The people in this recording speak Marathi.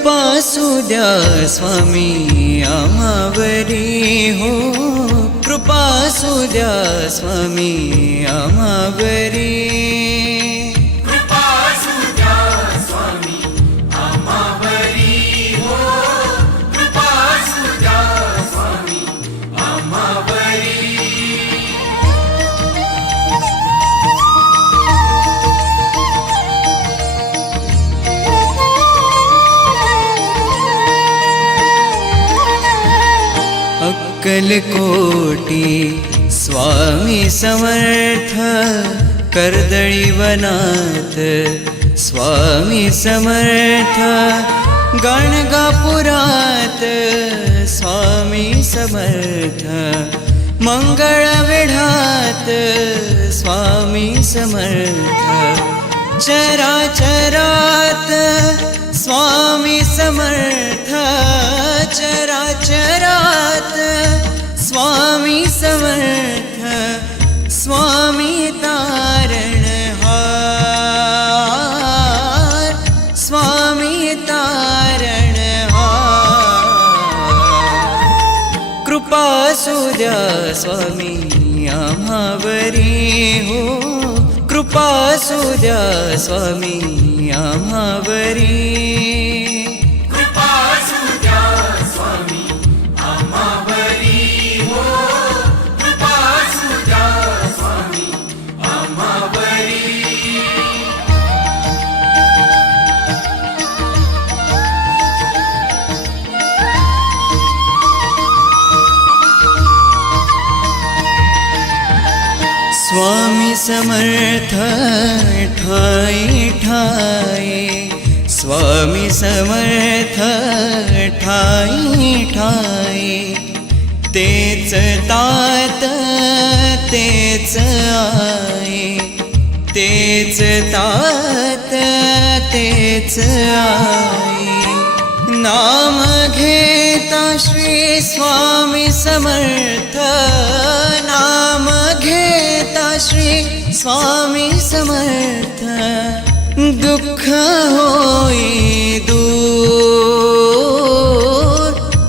कृपा सुद्या स्वामी आम्हावरी हो, कृपा सुद्या स्वामी आम्हावरी. अक्कलकोटी स्वामी समर्थ, कर्दळी वनात स्वामी समर्थ, गाणगापुरात स्वामी समर्थ, मंगळवेढ्यात स्वामी समर्थ, चराचरात स्वामी समर्थ, चराचरात स्वामी समर्थ, स्वामी तारणहार, स्वामी तारणहार. कृपा सुद्या स्वामी आम्हावरी हो, कृपा सुद्या स्वामी आम्हावरी. स्वामी समर्थ ठाई ठाई, स्वामी समर्थ ठाई ठाई, तेच तात तेच आई, तेच तात तेच आई. नाम घेता श्री स्वामी समर्थ, नाम घेता श्री स्वामी समर्थ, दुःख होई